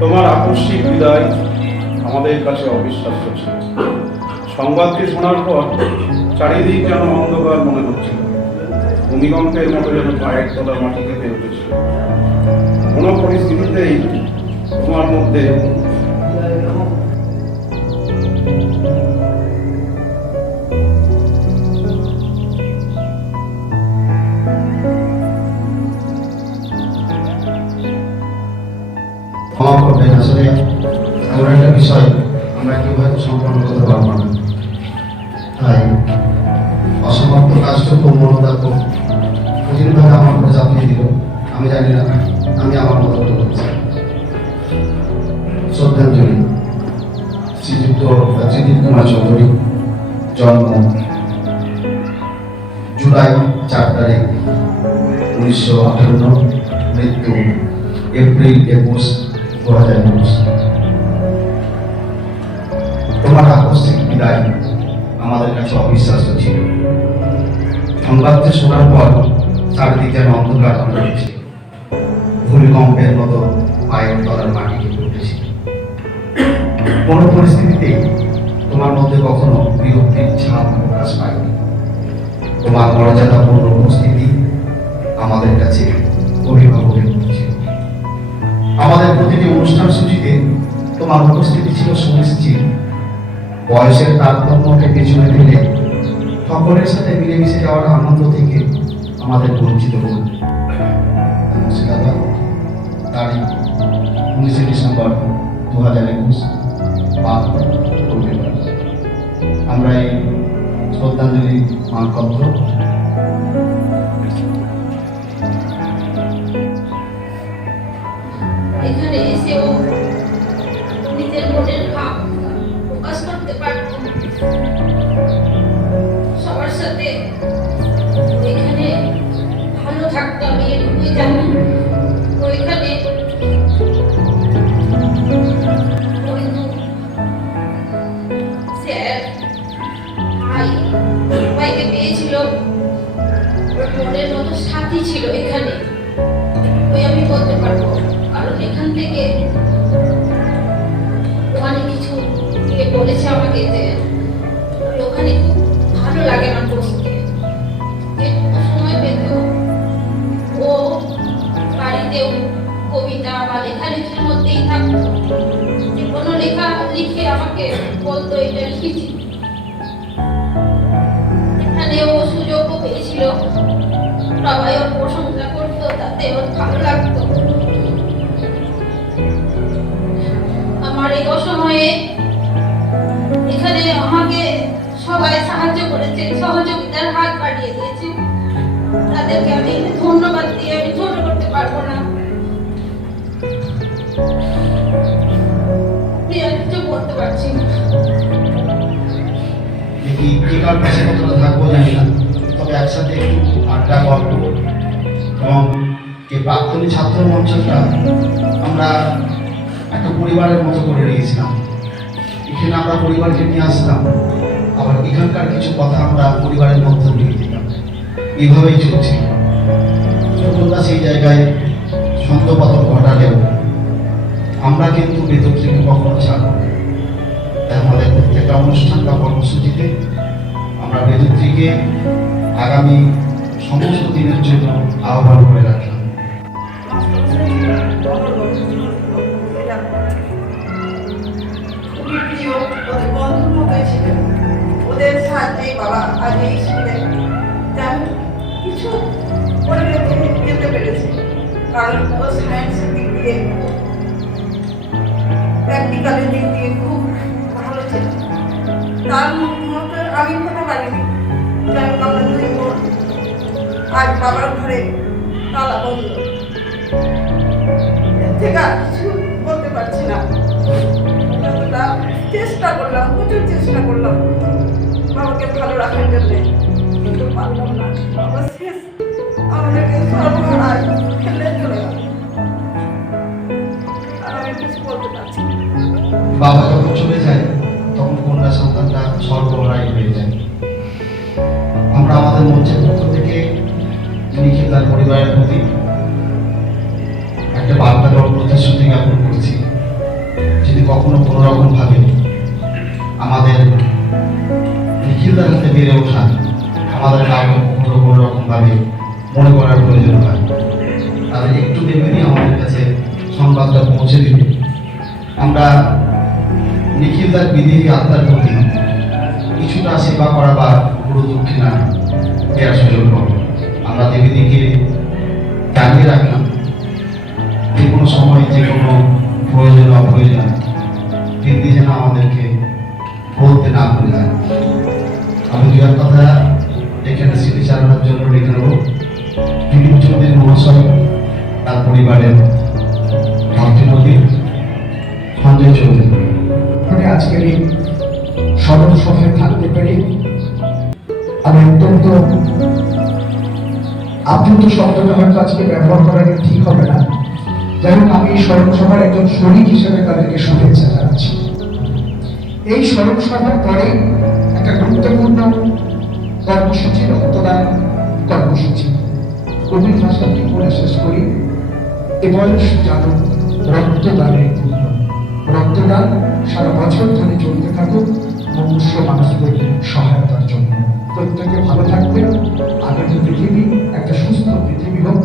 তোমার আকস্মিক বিদায় আমাদের কাছে অবিশ্বাস্য ছিল। সংবাদটি শোনার পর চারিদিক যেন অন্ধকার মনে হচ্ছিল। ভূমিকম্পের মতো যেন পায়ের তলার মাটি কেঁপে উঠেছিল। কোনো পরিস্থিতিতেই তোমার মধ্যে ক্ষমা করবেন, আসলে এমন একটা বিষয় আমরা কেউ হয়তো সম্পন্ন করতে পারবো না, তাই অসমাপ্ত কাজটুকু মনোদাত্ম কঠিনভাবে আমার উপরে চাপিয়ে দিল। আমি জানি না আমি আমার মতো করে করছি। শ্রদ্ধাঞ্জলি। শ্রীযুক্ত ত্রিদীপ কুমার চৌধুরী, জন্ম জুলাই 4 তারিখ 1958, মৃত্যু এপ্রিল 21, 2019। তোমার আকস্মিক বিদায় আমাদের কাছে অবিশ্বাস্য ছিল। সংবাদটি শোনার পর চারিদিকে যেন অন্ধকার হয়ে উঠেছিল। ভূমিকম্পের মতো পায়ের তলার মাটি কেঁপে উঠেছিল। কোনো পরিস্থিতিতেই তোমার মধ্যে কখনো বিরক্তির ছাপ প্রকাশ পায়নি। তোমার মর্যাদাপূর্ণ উপস্থিতি আমাদের কাছে অভিভাবকের মতো ছিল। আমাদের প্রতিটি অনুষ্ঠান সূচিতে তোমার উপস্থিতি ছিল সুনিশ্চিত। বয়সের তারতম্যকে পেছনে ফেলে সকলের সাথে মিলেমিশে যাওয়ার আনন্দ থেকে আমাদের বঞ্চিত করল। তারিখ 19 ডিসেম্বর 2021, রবিবার। আমরা এই শ্রদ্ধাঞ্জলি মানপত্র এখানে এসেও নিজের মনের ভাব প্রকাশ করতে পারবো সবার সাথে। এখানে ভালো থাকতো, আমি এটুকুই জানি। ওইখানে স্যার ভাইকে পেয়েছিল, ওর মনের মতো সাথী ছিল এখানে, ওই আমি বলতে পারবো। কারণ এখান থেকে অনেক কিছু বলেছে আমাকে যে ওখানে খুব ভালো লাগে আমার বসতে। যেটুকু সময় পেতেও ও বাড়িতেও কবিতা বা লেখালেখির মধ্যেই থাকতো। যে কোনো লেখা লিখে আমাকে বলতো এটা লিখেছি। এখানে ও সুযোগও পেয়েছিল, সবাই ওর প্রশংসা করতো, তাতে ওর ভালো লাগতো। আমার এই অসময়ে এখানে আমাকে সবাই সাহায্য করেছে, সহযোগিতার হাত বাড়িয়ে দিয়েছে। তাদেরকে আমি ধন্যবাদ দিয়ে আমি ছোট করতে পারবো না। কিছু করতে পারছি না। কি কার পাশে কতটা থাকবো জানি না, তবে একসাথে একটু আড্ডা গল্প এবং এই প্রাক্তনী ছাত্র মঞ্চটা আমরা একটা পরিবারের মতো করে রেখেছিলাম। এখানে আমরা পরিবারকে নিয়ে আসতাম, আবার এখানকার কিছু কথা আমরা পরিবারের মধ্যে লিখে দিতাম। এইভাবেই চলছিল। ছোটরা সেই জায়গায় ছন্দপতন ঘটালেও আমরা কিন্তু ভেতর থেকে কখনো ছাড়ব না। তাই আমাদের প্রত্যেকটা অনুষ্ঠান বা কর্মসূচিতে আমরা বেদত্রীকে আগামী সমস্ত দিনের জন্য আহ্বান করে রাখলাম। খুবই প্রিয়, ওদের বন্ধুর মতোই ছিলেন। ওদের সাহায্যে বাবা আজ এই স্কুলে কিছু করে রেখে যেতে পেরেছে। কারণ ও সায়েন্সের দিক দিয়ে খুব, প্র্যাকটিক্যালের দিক দিয়ে খুব ভালো ছিল। তার মতো আমি হতে পারিনি। আমি বাবা দুই বোন, আজ বাবার ঘরে তালা বন্ধ। এর থেকে আর কিছু বলতে পারছি না। যতটা চেষ্টা করলাম, প্রচুর চেষ্টা করলাম বাবাকে ভালো রাখার জন্য, কিন্তু পারলাম না। বাবা শেষ আমাদেরকে সর্বহারায় ফেলে চলে গেল। আর আমি কিছু বলতে পারছি না। বাবা যখন চলে যায় তখন কন্যা সন্তানটা সর্বহারাই হয়ে যায়। আমরা আমাদের মঞ্চের পক্ষ থেকে নিখিল তার পরিবারের প্রতি একটা বার্তা দেওয়ার প্রতিশ্রুতি জ্ঞাপন করছি। কোনো রকম ভাবে আমাদের নিখিলদার হাতে বেড়ে ওঠা আমাদের কাউকে কোনো রকম ভাবে মনে করার প্রয়োজন হয়। তাদের একটু দেবেনই আমাদের কাছে সংবাদটা পৌঁছে দিবে। আমরা নিখিলদার বিদেহী আত্মার প্রতি কিছুটা সেবা করা বা গুরু দক্ষিণা দেওয়ার সুযোগ পাবো। আমরা দেবীদিকে জানিয়ে রাখলাম যে কোনো সময় যে কোনো প্রয়োজন অপ্রয়োজন দিদি যেন আমাদেরকে বলতে না ভুলে যায়। আমি দু এক কথা এখানে স্মৃতিচারণার জন্য লিখে নেব। দিলীপ চৌধুরী মহাশয়, তার পরিবারের ভাতৃপতি সঞ্জয় চৌধুরী। আজকের এই স্মরণ সভায় থাকতে পেরে আমি অত্যন্ত আপ্লুত শব্দটা হয়তো আজকে ব্যবহার করাটা ঠিক হবে না। যাই হোক, আমি এই স্মরণ সভার একজন শরিক হিসেবে তাদেরকে শুভেচ্ছা জানাচ্ছি। এই স্মরণ সভার পরে একটা গুরুত্বপূর্ণ কর্মসূচি, রক্তদান কর্মসূচি। কবির ভাষাটি বলে শেষ করি, এ বয়স জানো রক্তদানের পূর্ণ। রক্তদান সারা বছর ধরে চলতে থাকুক মনুষ্য মানুষদের সহায়তার জন্য। প্রত্যেকে ভালো থাকবেন। আগামী পৃথিবী একটা সুস্থ পৃথিবী হোক।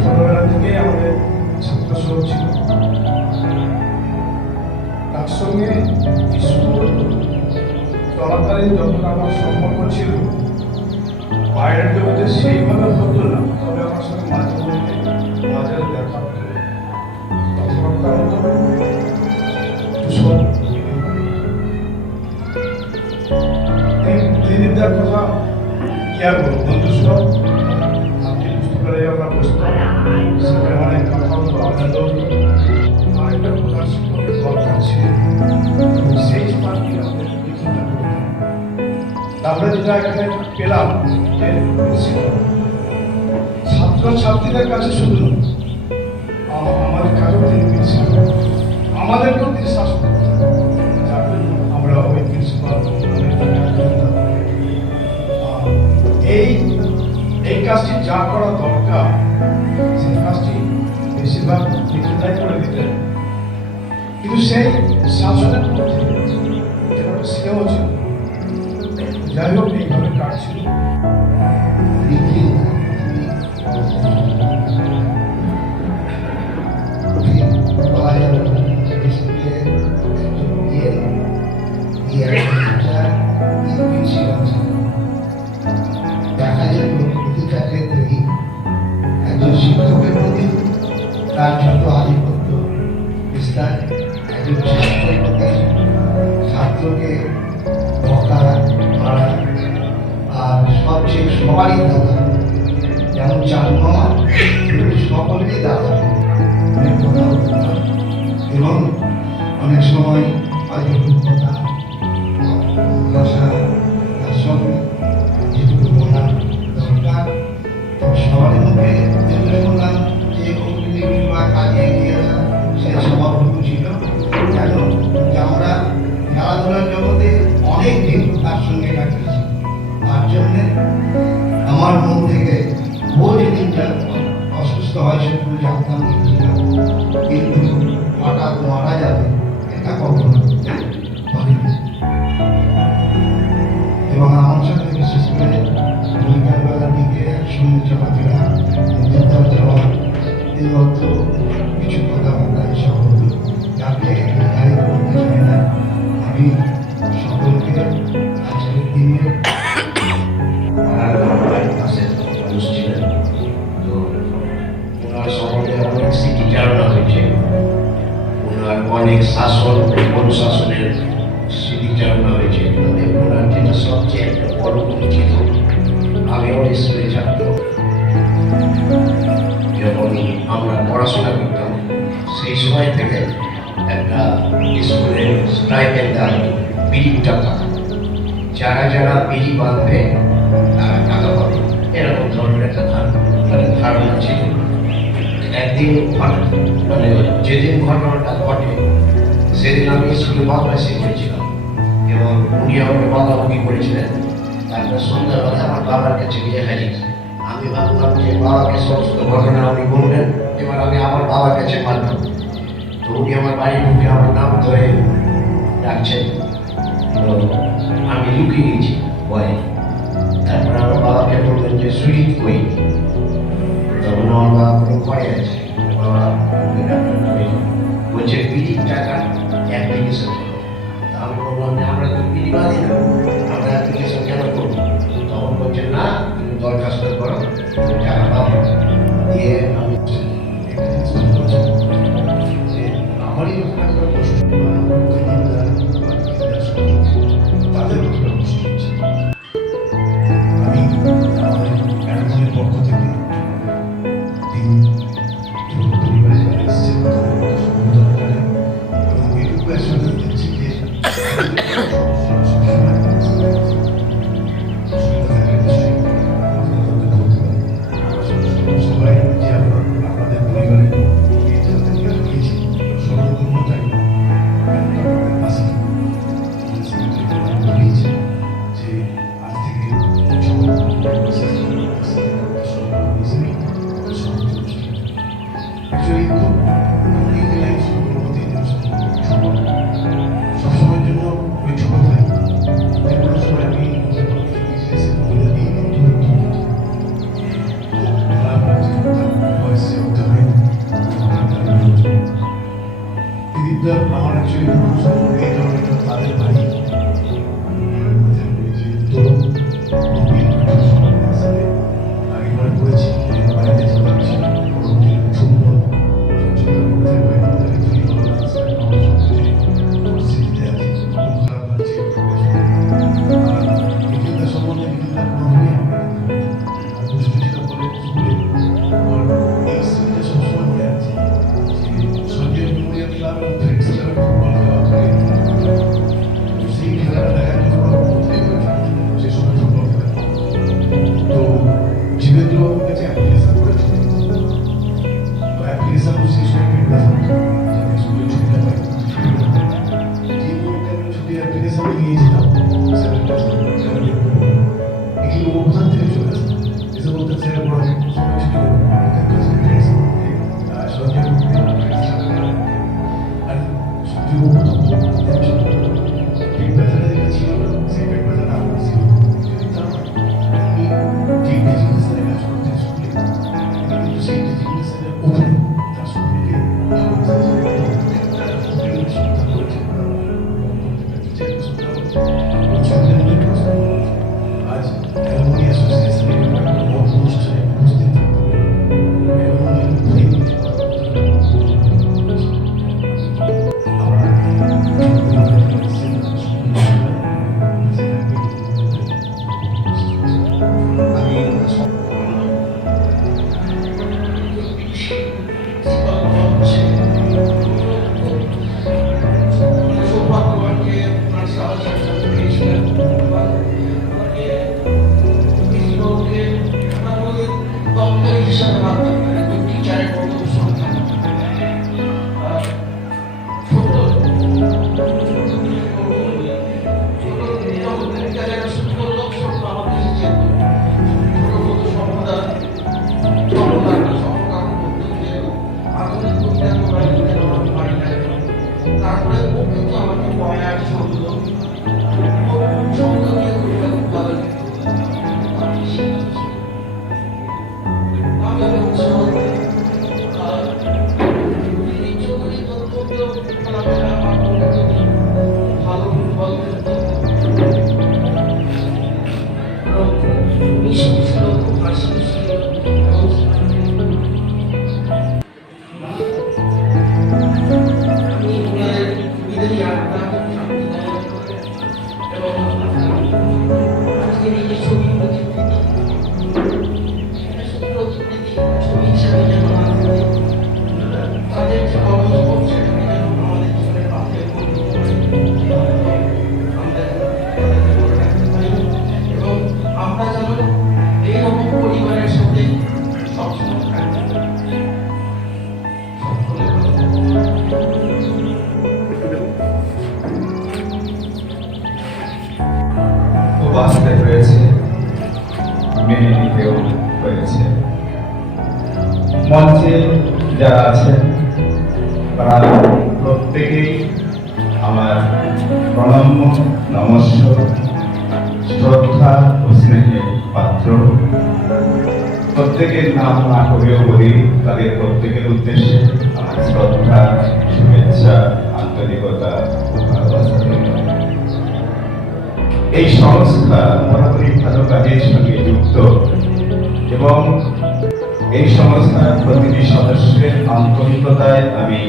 ছোটবেলা থেকে আমাদের ছাত্র সহ ছিল, তার সঙ্গে স্কুল চলাকালীন যতটা আমার সম্পর্ক ছিল বাইরের জগতে সেইভাবে হতো না। তবে আমার সঙ্গে মাঝে মধ্যে বাজারে দেখা হতো, কথাবার্তা হতো, কুশল দিদিদার কথা কি আর বলবো, বন্ধু সব আপনি পুস্তকালয়ে আমরা বসতাম, সেখানে অনেক কথা হতো, আনন্দ হতো। আরেকটা প্রধান শিক্ষকের দরকার ছিল, সেই স্থানটি আমাদের লিখিত করতে। তারপরে যেটা এখানে পেলাম যে ছাত্র ছাত্রীদের কাছে শুধু আমাদের কাছেও তিনি প্রিন্সিপাল, আমাদেরকেও তিনি শাসন করতেন। যার জন্য আমরা ওই প্রিন্সিপাল এই কাজটি যা করা দরকার সেই কাজটি বেশিরভাগ নিখিলদাই করে দিতেন। কিন্তু সেই শাসনের মধ্যে যেটা সেও ছিল। যাই হোক, এইভাবে কাটছিল। দেখা যেত প্রতিটা ক্ষেত্রেই একজন শিক্ষকের প্রতি তার যত আধিপত্য বিস্তার, একজন ছাত্রের প্রতি ছাত্রকে বকা মারা, আর সবচেয়ে সবারই দাদা, যেমন চার মামা সকলেরই দাদা, অনেক কথা হতো না। এবং অনেক সময় অযোগ্যতা ভাষা তার সঙ্গে যেটুকু বলা দরকার সবার মধ্যে যেগুলো শুনলাম যে কমিউনিটি বা কাজে এগিয়ে আসা, সেই স্বভাবটুকু ছিল। কেন যে আমরা খেলাধুলার জগতে অনেক দিন তার সঙ্গে কাটিয়েছি। তার জন্যে আমার মন থেকে ও যেদিনটা অসুস্থ হয় সেগুলো জানতাম না, কিন্তু হঠাৎ মারা যাবে এটা কখনো ভাবিনি। এবং আমার সাথে বিশেষ করে বিকালবেলার দিকে একসঙ্গে চলাফেরা, বিদ্যালয় যাওয়া, এই অর্থ কিছু কথাবার্তা এসব হতো, যাতে নির্ধারিত করতে চাই না। আমি সকলকে আজকের দিনে মানুষ ছিলেন, তো ওনার সম্বন্ধে অনেক স্মৃতিচারণা হয়েছে। ওনার অনেক শাসন, অনুশাসনের স্মৃতিচারণা হয়েছে। তবে ওনার যেটা সবচেয়ে একটা বড় গুণ ছিল, আমিও স্কুলে ছাত্র, যখন আমরা পড়াশোনা করতাম সেই সময় থেকে একটা স্কুলের স্ট্রাইকের দাম বিড়ির টাকা, যারা যারা বিড়ি বাঁধবে তারা টাকা পাবে, এরকম ধরনের একটা ধারণা ছিল। একদিন মানে যেদিন ঘটনাটা ঘটে সেদিন আমি স্কুলে বাংলা শিখেছিলাম এবং উনি আমাকে বকাবকি করেছিলেন। তারপর সন্ধ্যাবেলা আমার বাবার কাছে গিয়ে হাজির। আমি ভাবলাম যে বাবাকে সমস্ত ঘটনা আপনি বলবেন, এবার আমি আমার বাবার কাছে মানব। তো উনি আমার বাড়ি ঢুকে আমার নাম ধরে ডাকছেন। তো আমি লুকিয়ে গেছি ভয়ে। তারপরে আমার বাবাকে বললেন যে সুইট কই, তখন আমার বাবা কোনো ভয় আছে। বাবা বলছে বিড়ির টাকা অ্যাপ্লিকেশন করো। আমি বললাম যে আমরা তো বিড়ি বাঁধি না, আমরা অ্যাপ্লিকেশন কেন করবো? তখন বলছে না, তুমি দরখাস্ত করো, টাকা পাবো। দিয়ে আমি আমারই ওখানে একটা কষ্ট তাদের কতটা কষ্ট হচ্ছে। আমি আমাদের অ্যাডমিনের পক্ষ থেকে পুরো পরিবারে যারা এসেছে তাদের সম্বোধনা জানাই এবং এটুকু অ্যাসুরেন্স দিচ্ছি যে সবসময় সবাই যে আপনাদের পরিবারে যাদেরকে হারিয়েছি সর্বধর্মতাই পাশে বলেছি যে আজ থেকে অ্যাকচুয়ালি খুব এই লাইফ সবসময়ের জন্য ওই ছোট থাকি কোনো সময় আমি মহিলা দিয়ে দিদিটা আমার অ্যাকচুয়ালি এই ধরনের তাদের বাড়ি আগেবার করেছি বাড়িতে যাচ্ছি সম্বন্ধে বিভিন্ন দুষ্টিটা করে স্কুলে আমার এই স্মৃতিটা সবসময় মনে আছে সঞ্জয় মেমোরিয়াল ক্লাব এবং ফ্রেন্ডস ক্লাবের ফুটবল খেলা থেকে সেই খেলাটা দেখার জন্য সে সময় ফুটবল খেলা। তো জীবেন্দ্রবাবুর কাছে অ্যাপ্লিকেশন করেছিল, তো অ্যাপ্লিকেশন সেই সময় পেন্ডাল যাতে স্কুলে ছুটিটা পাই। যে মুহূর্তে আমি ছুটি অ্যাপ্লিকেশন নিয়েছিলাম স্যারের কাছে এগুলো ওখান থেকে চলে আসে এসে বলতে স্যার বড় সময় ছুটি সঞ্জয় আর পেট ব্যথাটা যেটা ছিল না সেই পেট ব্যথাটা আমার ছিল আমি যে ডেজিগনেশনে কাজ করতেন স্কুলে কিন্তু সেই ডেজিগনেশনের উপরে তার স্কুলকে আজ অ্যালুমিনি অ্যাসোসিয়েশনের অনুষ্ঠানে উপস্থিত বাঁচতে হয়েছে, মেনে নিতেও হয়েছে। মঞ্চে যারা আছেন তারা প্রত্যেকেই আমার প্রণম্য নমস্য, শ্রদ্ধা ও স্নেহের পাত্র। প্রত্যেকের নাম না করেও বলি, তাদের প্রত্যেকের উদ্দেশ্যে আমার শ্রদ্ধা, শুভেচ্ছা, আন্তরিকতা ও ভালোবাসা রইল। এই সংস্থা বরাবরই ভালো কাজের সঙ্গে যুক্ত এবং এই সংস্থার প্রতিটি সদস্যের আন্তরিকতায় আমি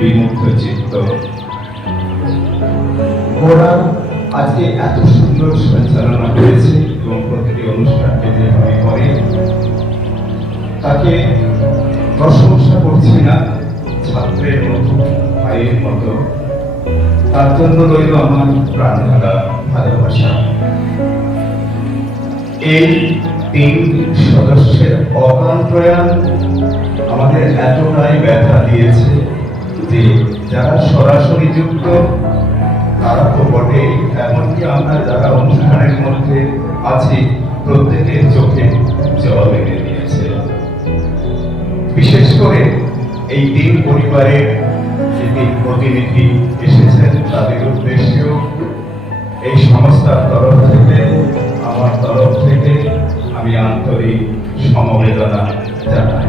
বিমুগ্ধ চিত্ত। ওরা আজকে এত সুন্দর সঞ্চালনা করেছে এবং প্রতিটি অনুষ্ঠানকে যেভাবে করে তাকে প্রশংসা করছি না, ছাত্রের মতো, ভাইয়ের মতো। তার জন্য রইল আমার প্রাণঢালা ভালোবাসা। এই 3 সদস্যের অকাল প্রয়াণ আমাদের এতটাই ব্যথা দিয়েছে যে যারা সরাসরি যুক্ত তারা তো বটে, এমনকি আমরা যারা অনুষ্ঠানের মধ্যে আছি প্রত্যেকের চোখে জল এনে দিয়েছে। বিশেষ করে এই 3 পরিবারের যে 3 প্রতিনিধি এসেছেন তাদের উদ্দেশ্যেও এই সংস্থার তরফ থেকে, আমার তরফ থেকে আমি আন্তরিক সমবেদনা জানাই।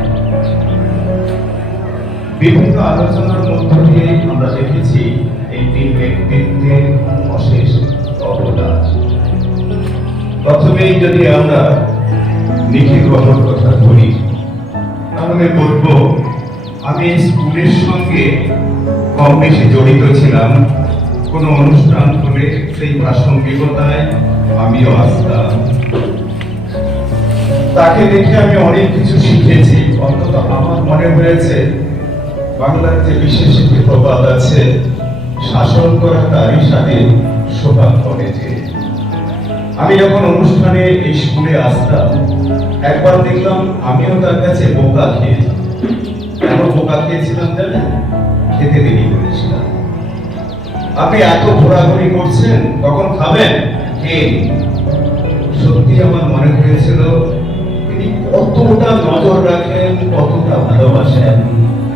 বিভিন্ন আলোচনার মধ্য দিয়ে আমরা দেখেছি এই 3 ব্যক্তিত্বের অশেষ অবদান। প্রথমেই যদি আমরা নিখিল বাবুর কথা বলি, তাহলে বলবো আমি স্কুলের সঙ্গে কম বেশি জড়িত ছিলাম। কোনো অনুষ্ঠান হলে সেই প্রাসঙ্গিকতায় আমিও আসতাম। তাকে দেখে আমি অনেক কিছু শিখেছি। অন্তত আমার মনে হয়েছে বাংলার যে বিশেষ একটি প্রবাদ আছে, শাসন করা তারই সাথে শোভা করে যে। আমি যখন অনুষ্ঠানে এই স্কুলে আসতাম একবার দেখলাম আমিও তার কাছে বোকা খেয়েছি। কেন বোকা খেয়েছিলাম জানেন? খেতে দেরি করেছিলাম। আপনি এত ঘোরাঘুরি করছেন, কখন খাবেন? সত্যি আমার মনে হয়েছিল তিনি কতটা নজর রাখেন, কতটা ভালোবাসেন।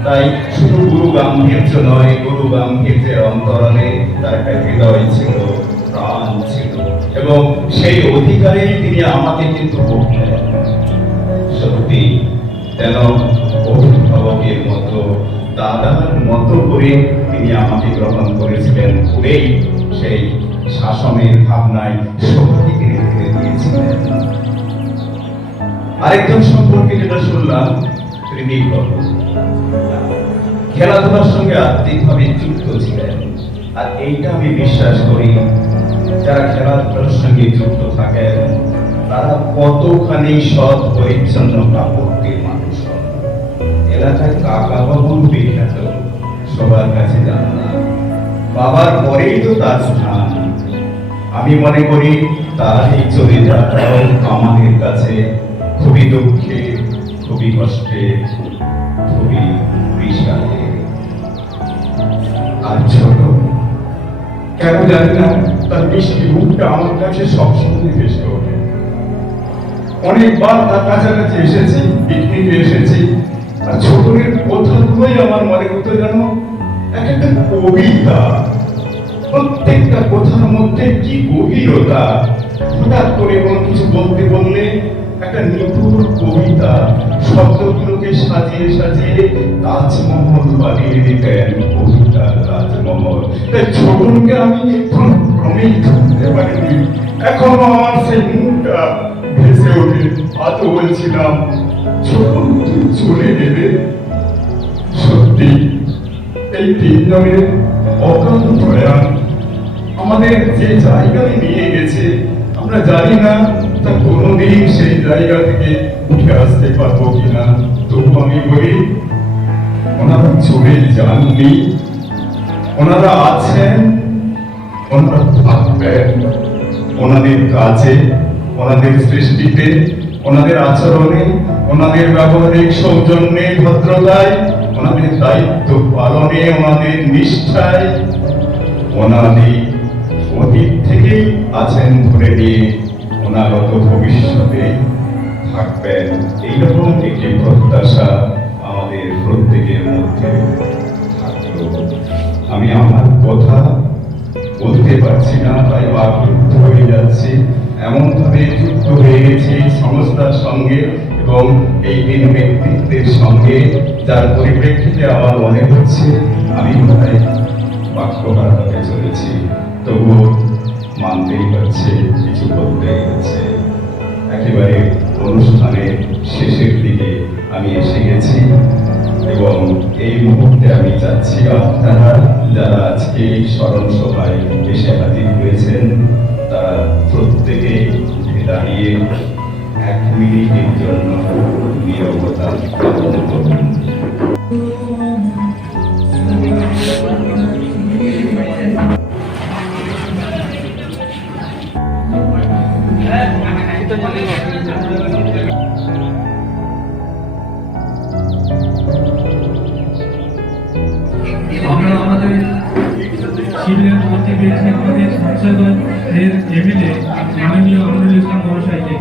তাই শুধু গুরু গাম্ভীর্য নয়, গুরু গাম্ভীর্যের অন্তরালে তার একটা হৃদয় ছিল, প্রাণ ছিল এবং সেই অধিকারেই তিনি আমাকে কিন্তু বললেন। সত্যি যেন অভিভাবকের মতো, দাদার মতো করে তিনি আমাকে গ্রহণ করেছিলেন, বলেই সেই শাসনের ভাবনায় সবাইকে রেখে দিয়েছিলেন। আরেকজন সম্পর্কে যেটা শুনলাম, তিনি খেলাধুলার সঙ্গে আত্মিকভাবে যুক্ত ছিলেন। আর এইটা আমি বিশ্বাস করি, যারা খেলাধুলার সঙ্গে যুক্ত থাকেন তারা কতখানি সৎ পরিচ্ছন্ন কাপড়টির মানুষ হন। এলাকায় কাকা বাবু বিখ্যাত, সবার কাছে জানা না। বাবার পরেই তো তার স্থান। আমি মনে করি তার এই চলে যাওয়াটাও আমাদের কাছে খুবই দুঃখে, খুবই কষ্টে, খুবই বিষাদে। আর ছোট, কেন জানি না তার মিষ্টি মুখটা আমার কাছে সবসময় ভেসে ওঠে। অনেকবার তার কাছাকাছি এসেছি, পিকনিকে এসেছি, আর ছোটদের কথাগুলোই আমার মনে হতো যেন এক একটা কবিতা। প্রত্যেকটা কথার মধ্যে কি গভীরতা। হঠাৎ করে কোনো কিছু বলতে বললে একটা নিপুণ কবিতা, শব্দগুলোকে সাজিয়ে সাজিয়ে তাজমহল বানিয়ে দিতেন, কবিতার তাজমহল। তাই ছোটকে আমি ক্রমেই ধরতে পারিনি। এখনো আমার সেই মুখটা ভেসে ওঠে। আজও বলছিলাম, ছোট তুই চলে গেলে। সত্যি এই 3 জনের অকাল প্রয়াণ আমাদের যে জায়গায় নিয়ে গেছে, আমরা জানি না তা কোনোদিন সেই জায়গা থেকে উঠে আসতে পারবো কিনা। তবু আমি বলি, ওনারা চলে যাননি, ওনারা আছেন, ওনারা থাকবেন। ওনাদের কাজে, ওনাদের সৃষ্টিতে, ওনাদের আচরণে, ওনাদের ব্যবহারিক সৌজন্যে, ভদ্রতায়, ওনাদের দায়িত্ব পালনে, ওনাদের নিষ্ঠায়, ওনাদের অতীত থেকেই আছেন ধরে নিয়ে অনাগত ভবিষ্যতে থাকবেন। এইরকম একটি প্রত্যাশা আমাদের প্রত্যেকের মধ্যে থাকলো। আমি পারছি না, তাই বাকরুদ্ধ হয়ে যাচ্ছি। এমনভাবে যুক্ত হয়ে গেছি এই সংস্থার সঙ্গে এবং এই দিন ব্যক্তিত্বের সঙ্গে, যার পরিপ্রেক্ষিতে আমার মনে হচ্ছে আমি বোধহয় বাক্যহার হতে চলেছি। তবুও মানতেই হচ্ছে, কিছু বলতেই হচ্ছে। একেবারে অনুষ্ঠানের শেষের দিকে আমি এসে গেছি এবং এই মুহূর্তে আমি চাচ্ছি আপনারা যারা আজকে এই স্মরণ সভায় এসে হাজির হয়েছেন তারা প্রত্যেকেই উঠে দাঁড়িয়ে 1 মিনিটের জন্য নীরবতা পালন করুন। আমরা আমাদের শিবিরের মধ্যে পেয়েছি আমাদের সংসদের এমএলএ মাননীয় আমিনুল ইসলাম মহাশয়কে।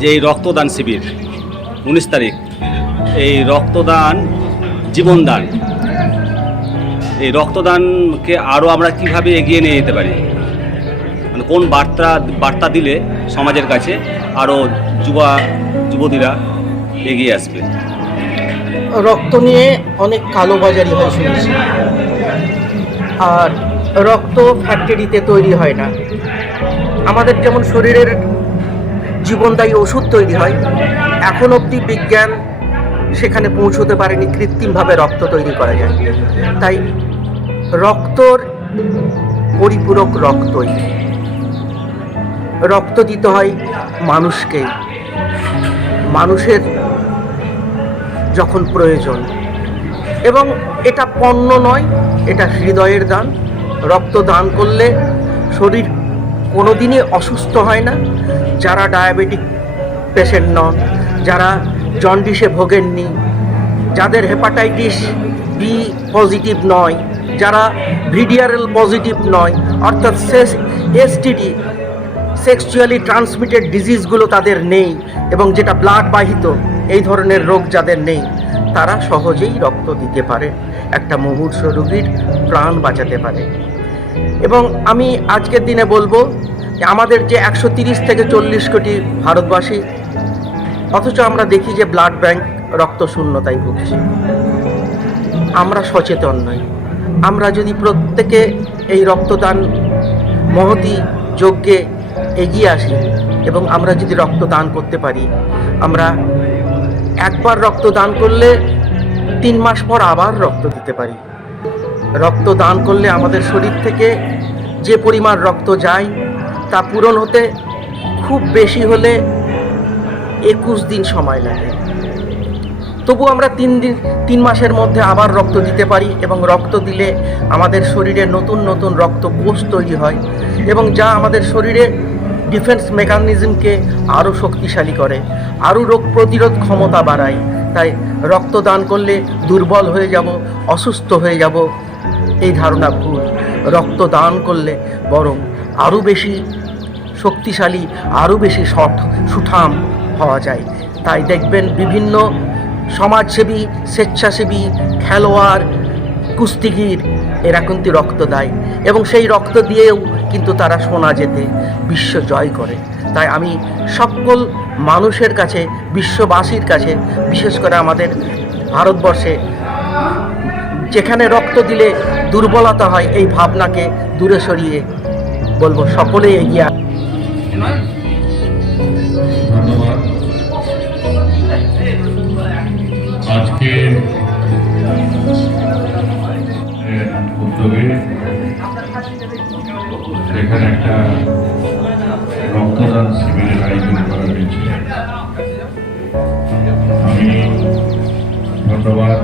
যে এই রক্তদান শিবির 19 তারিখ, এই রক্তদান জীবনদান, এই রক্তদানকে আরও আমরা কিভাবে এগিয়ে নিয়ে যেতে পারি, মানে কোন বার্তা দিলে সমাজের কাছে আরও যুবতীরা এগিয়ে আসবে। রক্ত নিয়ে অনেক কালোবাজারি হয় শুনেছি, আর রক্ত ফ্যাক্টরিতে তৈরি হয় না। আমাদের যেমন শরীরের জীবনদায়ী ওষুধ তৈরি হয়, এখন অবধি বিজ্ঞান সেখানে পৌঁছতে পারেনি কৃত্রিমভাবে রক্ত তৈরি করা যায়। তাই রক্তর পরিপূরক রক্তই, রক্ত দিতে হয় মানুষকে, মানুষের যখন প্রয়োজন। এবং এটা পণ্য নয়, এটা হৃদয়ের দান। রক্ত দান করলে শরীর কোনোদিনই অসুস্থ হয় না। যারা ডায়াবেটিক পেশেন্ট নন, যারা জন্ডিসে ভোগেননি, যাদের হেপাটাইটিস বি পজিটিভ নয়, যারা ভিডিআরএল পজিটিভ নয়, অর্থাৎ এসটিডি সেক্সুয়ালি ট্রান্সমিটেড ডিজিজগুলো তাদের নেই, এবং যেটা ব্লাড বাহিত এই ধরনের রোগ যাদের নেই, তারা সহজেই রক্ত দিতে পারে, একটা মুমূর্ষ রোগীর প্রাণ বাঁচাতে পারে। এবং আমি আজকের দিনে বলবো যে আমাদের যে 130 থেকে 40 কোটি ভারতবাসী, অথচ আমরা দেখি যে ব্লাড ব্যাংক রক্ত শূন্যতায় ভুগছে। আমরা সচেতন নই। আমরা যদি প্রত্যেকে এই রক্তদান মহতি যজ্ঞে এগিয়ে আসি এবং আমরা যদি রক্তদান করতে পারি, আমরা একবার রক্তদান করলে 3 মাস পর আবার রক্ত দিতে পারি। রক্তদান করলে আমাদের শরীর থেকে যে পরিমাণ রক্ত যায় তা পূরণ হতে খুব বেশি হলে 21 দিন সময় লাগে। তবু আমরা 3 মাসের মধ্যে আবার রক্ত দিতে পারি, এবং রক্ত দিলে আমাদের শরীরে নতুন নতুন রক্তকোষ তৈরি হয়, এবং যা আমাদের শরীরে ডিফেন্স মেকানিজমকে আরও শক্তিশালী করে, আরও রোগ প্রতিরোধ ক্ষমতা বাড়ায়। তাই রক্তদান করলে দুর্বল হয়ে যাব, অসুস্থ হয়ে যাব, এই ধারণা ভুল। রক্তদান করলে বরং আরও বেশি শক্তিশালী, আরও বেশি সুঠাম হওয়া যায়। তাই দেখবেন বিভিন্ন সমাজসেবী, স্বেচ্ছাসেবী, খেলোয়াড়, কুস্তিগির এরা কিন্তু রক্ত দেয়, এবং সেই রক্ত দিয়েও কিন্তু তারা সোনা জেতে বিশ্ব জয় করে। তাই আমি সকল মানুষের কাছে, বিশ্ববাসীর কাছে, বিশেষ করে আমাদের ভারতবর্ষে যেখানে রক্ত দিলে দুর্বলতা হয়, এই ভাবনাকে দূরে সরিয়ে বলবো সকলেই এগিয়ে। ধন্যবাদ। আজকে উদ্যোগে এখানে একটা রক্তদান শিবিরের আয়োজন করা হয়েছে। আমি ধন্যবাদ